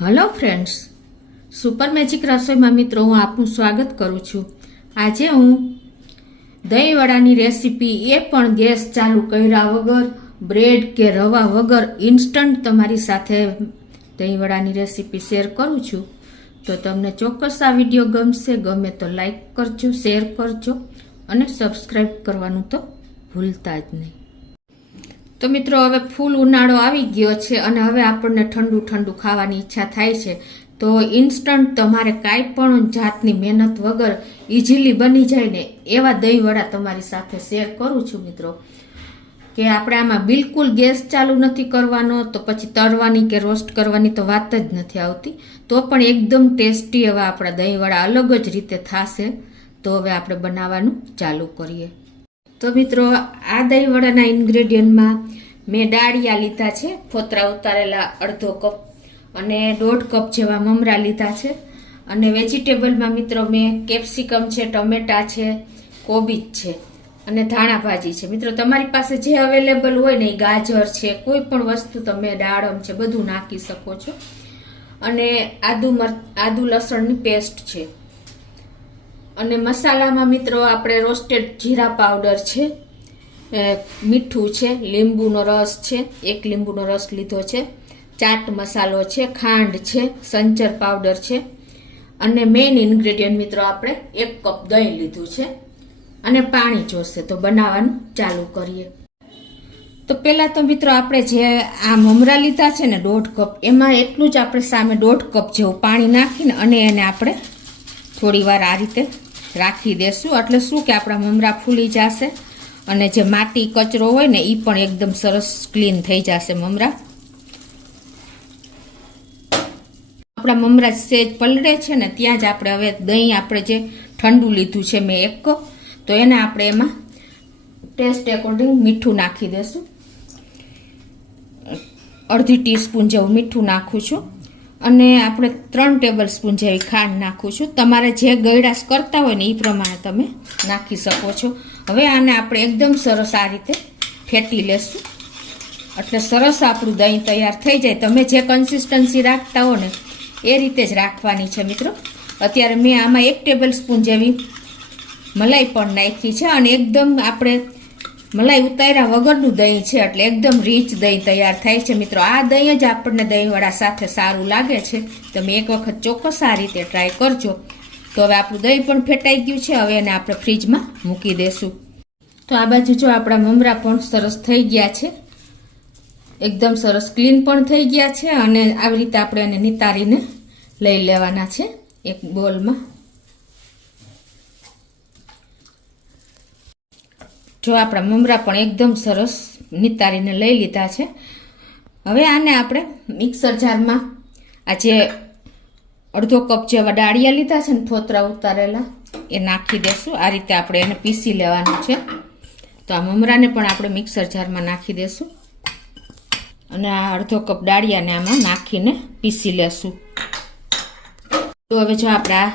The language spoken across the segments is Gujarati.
હેલો ફ્રેન્ડ્સ, સુપર મેજિક રસોઈમાં મિત્રો હું આપનું સ્વાગત કરું છું। આજે હું દહીંવડાની રેસીપી એ પણ ગેસ ચાલુ કર્યા વગર, બ્રેડ કે રવા વગર ઇન્સ્ટન્ટ તમારી સાથે દહીંવડાની રેસીપી શેર કરું છું। તો તમને ચોક્કસ આ વિડીયો ગમશે। ગમે તો લાઈક કરજો, શેર કરજો અને સબસ્ક્રાઈબ કરવાનું તો ભૂલતા જ નહીં। તો મિત્રો હવે ફૂલ ઉનાળો આવી ગયો છે અને હવે આપણને ઠંડુ ઠંડુ ખાવાની ઈચ્છા થાય છે। તો ઇન્સ્ટન્ટ તમારે કાંઈ પણ જાતની મહેનત વગર ઇઝીલી બની જાય ને એવા દહીંવડા તમારી સાથે શેર કરું છું મિત્રો। કે આપણે આમાં બિલકુલ ગેસ ચાલુ નથી કરવાનો, તો પછી તળવાની કે રોસ્ટ કરવાની તો વાત જ નથી આવતી, તો પણ એકદમ ટેસ્ટી એવા આપણા દહીંવડા અલગ જ રીતે થશે। તો હવે આપણે બનાવવાનું ચાલુ કરીએ। તો મિત્રો આ દહીંવડાના ઇન્ગ્રેડિયન્ટમાં મેં ડાળિયા લીધા છે, ફોતરા ઉતારેલા અડધો કપ, અને 1.5 કપ જેવા મમરા લીધા છે। અને વેજીટેબલમાં મિત્રો મેં કેપ્સિકમ છે, ટમેટા છે, કોબીજ છે અને ધાણા ભાજી છે। મિત્રો તમારી પાસે જે અવેલેબલ હોય ને, ગાજર છે, કોઈ પણ વસ્તુ તમે, દાડમ છે, બધું નાખી શકો છો। અને આદુ લસણની પેસ્ટ છે। અને મસાલામાં મિત્રો આપણે રોસ્ટેડ જીરા પાવડર છે, મીઠું છે, લીંબુનો રસ છે, 1 લીંબુનો રસ લીધો છે, ચાટ મસાલો છે, ખાંડ છે, સંચર પાવડર છે અને મેઇન ઇન્ગ્રેડિયન્ટ મિત્રો આપણે 1 કપ દહીં લીધું છે અને પાણી જોશે। તો બનાવવાનું ચાલુ કરીએ। તો પહેલાં તો મિત્રો આપણે જે આ મમરા લીધા છે ને 1.5 કપ, એમાં એટલું જ આપણે સામે 1.5 કપ જેવું પાણી નાખીને અને એને આપણે થોડી વાર આ રીતે રાખી દેશું। એટલે શું કે આપણા મમરા ફૂલી જશે અને જે માટી કચરો હોય ને એ પણ એકદમ સરસ ક્લીન થઈ જશે મમરા। આપણા મમરા સેજ પલળે છે ને ત્યાં જ આપણે હવે દહીં આપણે જે ઠંડુ લીધું છે મેં 1 કપ, તો એને આપણે એમાં ટેસ્ટ એકોર્ડિંગ મીઠું નાખી દેશું। અડધી ટીસ્પૂન જેવું મીઠું નાખું છું અને આપણે 3 ટેબલ સ્પૂન જેવી ખાંડ નાખું છું। તમારે જે ગળાશ કરતા હોય ને એ પ્રમાણે તમે નાખી શકો છો। હવે આને આપણે એકદમ સરસ આ રીતે ફેટી લેશું, એટલે સરસ આપણું દહીં તૈયાર થઈ જાય। તમે જે કન્સિસ્ટન્સી રાખતા હો ને એ રીતે જ રાખવાની છે મિત્રો। અત્યારે મેં આમાં 1 ટેબલ સ્પૂન જેવી મલાઈ પણ નાખી છે અને એકદમ આપણે મલાઈ ઉતાર્યા વગરનું દહીં છે, એટલે એકદમ રીચ દહીં તૈયાર થાય છે મિત્રો। આ દહીં જ આપણને દહીંવડા સાથે સારું લાગે છે। તમે એક વખત ચોક્કસ આ રીતે ટ્રાય કરજો। તો હવે આપણું દહીં પણ ફેટાઈ ગયું છે, હવે એને આપણે ફ્રીજમાં મૂકી દેશું। તો આ બાજુ જો આપણા મમરા પણ સરસ થઈ ગયા છે, એકદમ સરસ ક્લીન પણ થઈ ગયા છે અને આવી રીતે આપણે એને નિતારીને લઈ લેવાના છે એક બોલમાં। જો આપણા મમરા પણ એકદમ સરસ નિતારીને લઈ લીધા છે। હવે આને આપણે મિક્સર જારમાં આ જે અડધો કપ જેવા ડાળિયા લીધા છે ને ફોતરા ઉતારેલા, એ નાખી દેશું। આ રીતે આપણે એને પીસી લેવાનું છે। તો આ મમરાને પણ આપણે મિક્સર જારમાં નાખી દેશું અને આ અડધો કપ ડાળિયાને આમાં નાખીને પીસી લેશું। તો હવે જો આપણે આ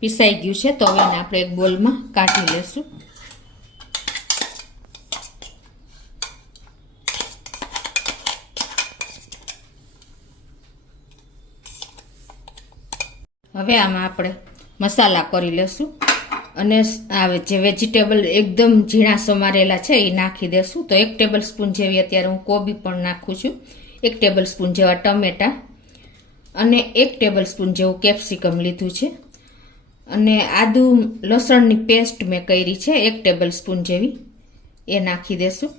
પીસાઈ ગયું છે, તો હવે એને આપણે એક બોલમાં કાઢી લેશું। હવે આમાં આપણે મસાલા કરી લેશું અને આ જે વેજીટેબલ એકદમ ઝીણા સમારેલા છે એ નાખી દેશું। તો 1 ટેબલ સ્પૂન જેવી અત્યારે હું કોબી પણ નાખું છું, 1 ટેબલ સ્પૂન જેવા ટમેટા અને 1 ટેબલ સ્પૂન જેવું કેપ્સિકમ લીધું છે અને આદુ લસણની પેસ્ટ મેં કરી છે 1 ટેબલ સ્પૂન જેવી, એ નાખી દેશું।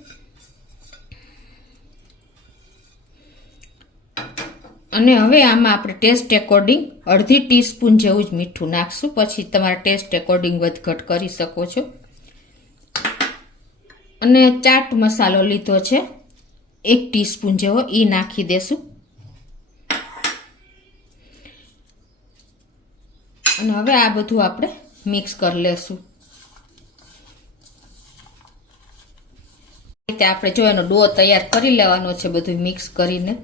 અને હવે આમાં આપણે ટેસ્ટ એકોર્ડિંગ અડધી ટીસ્પૂન જેવું જ મીઠું નાખશું, પછી તમારા ટેસ્ટ એકોર્ડિંગ વધઘટ કરી શકો છો। અને ચાટ મસાલો લીધો છે 1 ટીસ્પૂન જેવો, એ નાખી દેશું। અને હવે આ બધું આપણે મિક્સ કરી લેશું। રીતે આપણે જો એનો ડો તૈયાર કરી લેવાનો છે બધું મિક્સ કરીને।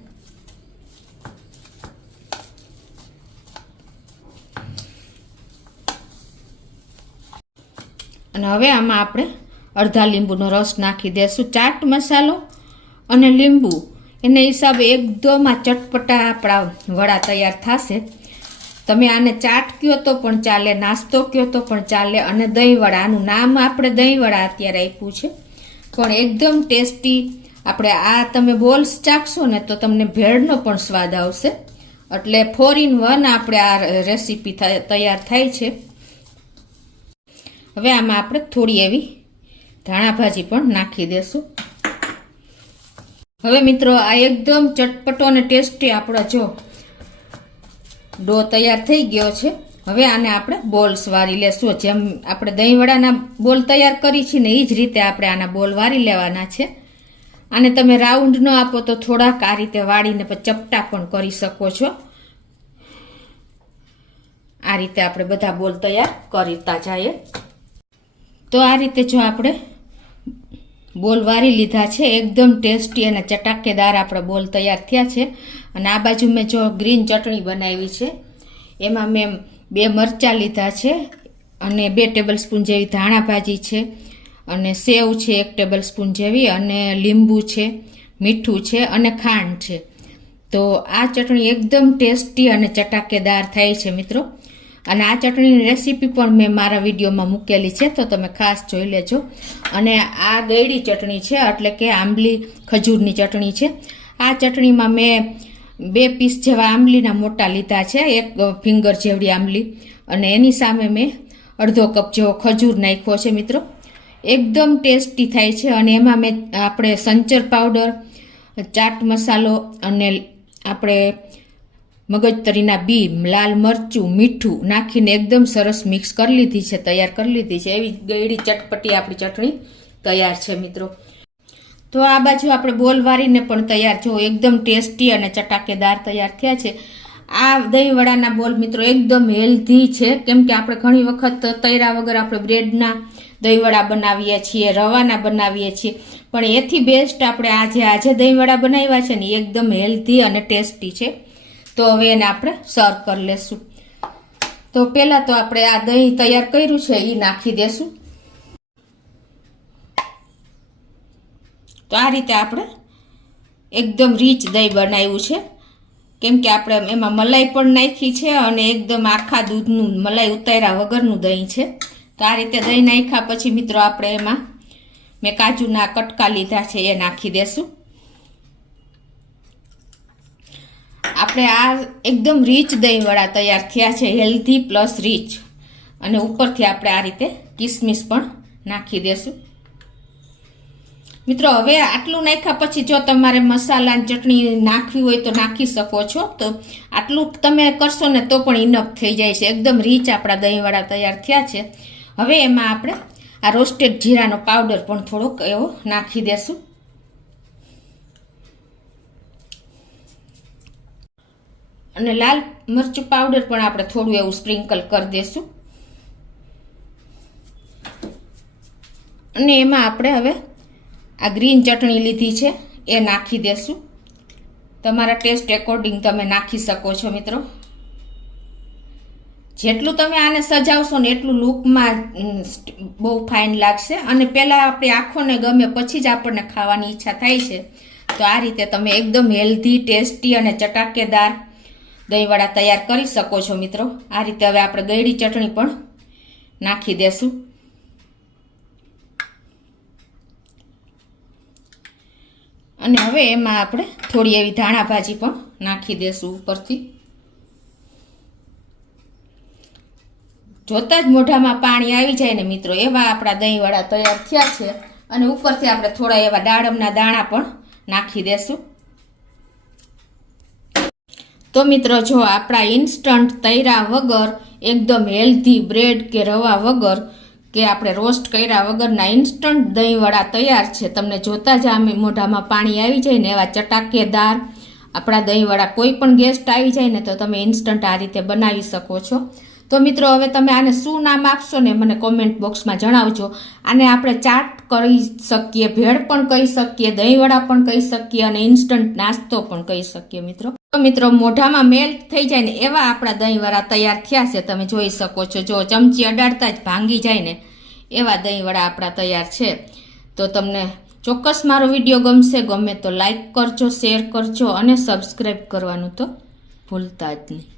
અને હવે આમાં આપણે અડધા લીંબુનો રસ નાખી દેશું। ચાટ મસાલો અને લીંબુ એને હિસાબે એકદમ આ ચટપટા આપણા વડા તૈયાર થશે. તમે આને ચાટ કયો તો પણ ચાલે, નાસ્તો કયો તો પણ ચાલે, અને દહીંવડા, આનું નામ આપણે દહીંવડા અત્યારે આપ્યું છે, પણ એકદમ ટેસ્ટી. આપણે આ તમે બોલ્સ ચાખશો ને તો તમને ભેળનો પણ સ્વાદ આવશે. એટલે 4 in 1 આપણે આ રેસીપી તૈયાર થાય છે. હવે આમાં આપણે થોડી એવી ધાણા ભાજી પણ નાખી દેશું. હવે મિત્રો આ એકદમ ચટપટો અને ટેસ્ટી આપણો જો ડો તૈયાર થઈ ગયો છે. હવે આને આપણે બોલ્સ વારી લેશું. જેમ આપણે દહીંવડાના બોલ તૈયાર કરી છે ને એ જ રીતે આપણે આના બોલ વારી લેવાના છે. આને તમે રાઉન્ડ ન આપો તો થોડાક આ રીતે વાળીને ચપટા પણ કરી શકો છો. આ રીતે આપણે બધા બોલ તૈયાર કરતા જઈએ. તો આ રીતે જો આપણે બોલ વારી લીધા છે, એકદમ ટેસ્ટી અને ચટાકેદાર આપણા બોલ તૈયાર થયા છે. અને આ બાજુ મેં જો ગ્રીન ચટણી બનાવી છે, એમાં મેં 2 મરચાં લીધા છે અને 2 ટેબલસ્પૂન જેવી ધાણા ભાજી છે, અને સેવ છે 1 ટેબલસ્પૂન જેવી, અને લીંબુ છે, મીઠું છે અને ખાંડ છે. તો આ ચટણી એકદમ ટેસ્ટી અને ચટાકેદાર થાય છે મિત્રો. અને આ ચટણીની રેસીપી પણ મેં મારા વિડીયોમાં મૂકેલી છે, તો તમે ખાસ જોઈ લેજો. અને આ ગળી ચટણી છે, એટલે કે આંબલી ખજૂરની ચટણી છે. આ ચટણીમાં મેં 2 પીસ જેવા આંબલીના મોટા લીધા છે, 1 ફિંગર જેવડી આંબલી, અને એની સામે મેં અડધો કપ જેવો ખજૂર નાખ્યો છે મિત્રો. એકદમ ટેસ્ટી થાય છે. અને એમાં મેં આપણે સંચર પાવડર, ચાટ મસાલો અને આપણે મગજતરીના બી, લાલ મરચું, મીઠું નાખીને એકદમ સરસ મિક્સ કરી લીધી છે, તૈયાર કરી લીધી છે. એવી ગળી ચટપટી આપણી ચટણી તૈયાર છે મિત્રો. તો આ બાજુ આપણે બોલ વારીને પણ તૈયાર જો એકદમ ટેસ્ટી અને ચટાકેદાર તૈયાર થયા છે. આ દહીંવડાના બોલ મિત્રો એકદમ હેલ્ધી છે, કેમ કે આપણે ઘણી વખત તૈરા વગર આપણે બ્રેડના દહીંવડા બનાવીએ છીએ, રવાના બનાવીએ છીએ, પણ એથી બેસ્ટ આપણે આજે દહીંવડા બનાવ્યા છે ને એકદમ હેલ્ધી અને ટેસ્ટી છે. તો હવે એને આપણે સર્વ કરી લેશું. તો પહેલાં તો આપણે આ દહીં તૈયાર કર્યું છે એ નાખી દેશું. તો આ રીતે આપણે એકદમ રીચ દહીં બનાવ્યું છે, કેમ કે આપણે એમાં મલાઈ પણ નાખી છે અને એકદમ આખા દૂધનું મલાઈ ઉતાર્યા વગરનું દહીં છે. તો આ રીતે દહીં નાખ્યા પછી મિત્રો આપણે એમાં મેં કાજુના કટકા લીધા છે એ નાખી દેશું. આપણે આ એકદમ રીચ દહીંવડા તૈયાર થયા છે, હેલ્ધી પ્લસ રીચ. અને ઉપરથી આપણે આ રીતે કિસમિસ પણ નાખી દેશું. મિત્રો હવે આટલું નાખ્યા પછી જો તમારે મસાલાની ચટણી નાખવી હોય તો નાખી શકો છો. તો આટલું તમે કરશો ને તો પણ ઇનફ થઈ જાય છે. એકદમ રીચ આપણા દહીંવડા તૈયાર થયા છે. હવે એમાં આપણે આ રોસ્ટેડ જીરાનો પાવડર પણ થોડોક એવો નાખી દેશું. અને લાલ મરચું પાવડર પણ આપણે થોડું એવું સ્પ્રિંકલ કરી દેશું. અને એમાં આપણે હવે આ ગ્રીન ચટણી લીધી છે એ નાખી દેશું. તમારા ટેસ્ટ એકોર્ડિંગ તમે નાખી શકો છો મિત્રો. જેટલું તમે આને સજાવશો ને એટલું લુકમાં બહુ ફાઇન લાગશે. અને પહેલાં આપણી આંખોને ગમે પછી જ આપણને ખાવાની ઈચ્છા થાય છે. તો આ રીતે તમે એકદમ હેલ્ધી, ટેસ્ટી અને ચટાકેદાર દહીંવડા તૈયાર કરી શકો છો મિત્રો. આ રીતે હવે આપણે ગળી ચટણી પણ નાખી દેશું. અને હવે એમાં આપણે થોડી એવી ધાણા ભાજી પણ નાખી દેશું ઉપરથી. જોતા જ મોઢામાં પાણી આવી જાય ને મિત્રો, એવા આપણા દહીંવડા તૈયાર થયા છે. અને ઉપરથી આપણે થોડા એવા દાડમના દાણા પણ નાખી દેશું. તો મિત્રો જો આપણા ઇન્સ્ટન્ટ તૈરા વગર એકદમ હેલ્ધી બ્રેડ કે રવા વગર કે આપણે રોસ્ટ કર્યા વગરના ઇન્સ્ટન્ટ દહીંવડા તૈયાર છે. તમને જોતા જ આમ મોઢામાં પાણી આવી જાય ને એવા ચટાકેદાર આપણા દહીંવડા. કોઈ પણ ગેસ્ટ આવી જાય ને તો તમે ઇન્સ્ટન્ટ આ રીતે બનાવી શકો છો. તો મિત્રો હવે તમે આને શું નામ આપશો ને મને કોમેન્ટ બોક્સમાં જણાવજો. આને આપણે ચાટ કરી શકીએ, ભેળ પણ કહી શકીએ, દહીંવડા પણ કહી શકીએ અને ઇન્સ્ટન્ટ નાસ્તો પણ કહી શકીએ મિત્રો. તો મિત્રો મોઢામાં મેલ્ટ થઈ જાય ને એવા આપણા દહીંવડા તૈયાર થયા છે. તમે જોઈ શકો છો, જો ચમચી અડાડતા જ ભાંગી જાય ને એવા દહીંવડા આપણા તૈયાર છે. તો તમને ચોક્કસ મારો વિડીયો ગમે તો લાઈક કરજો, શેર કરજો અને સબસ્ક્રાઈબ કરવાનું તો ભૂલતા જ નહીં.